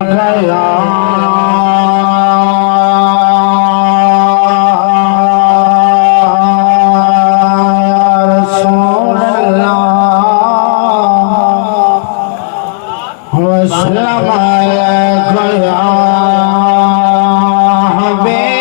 गया रसूल अल्लाह वसल्लम गया हबीब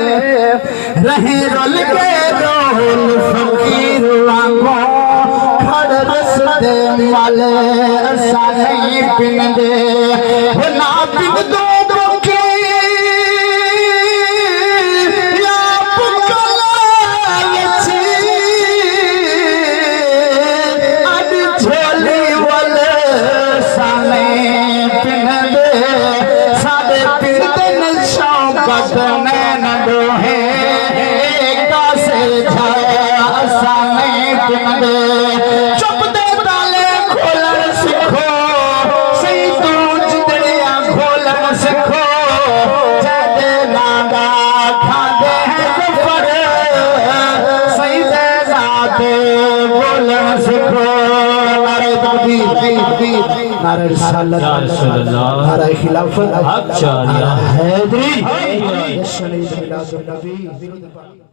रहे रोल के रोल फकीर वांगो खड़ रसते वाले साने पिंदे ना पिंद दो बके या पुकला लची अड झोली वाले साने पिंदे सादे पिंदे न शौकत नैन दोहे चुप दे ताले खोलन सिखो सही दूज दरिया खोलन सिखो जदे नादा खादे हैं जफर सही दे जाते बोलन सिखो नारे तकबीर नारे रिसालत नारे खिलाफत हक चारिया हैदरी शहीद मिलाद नबी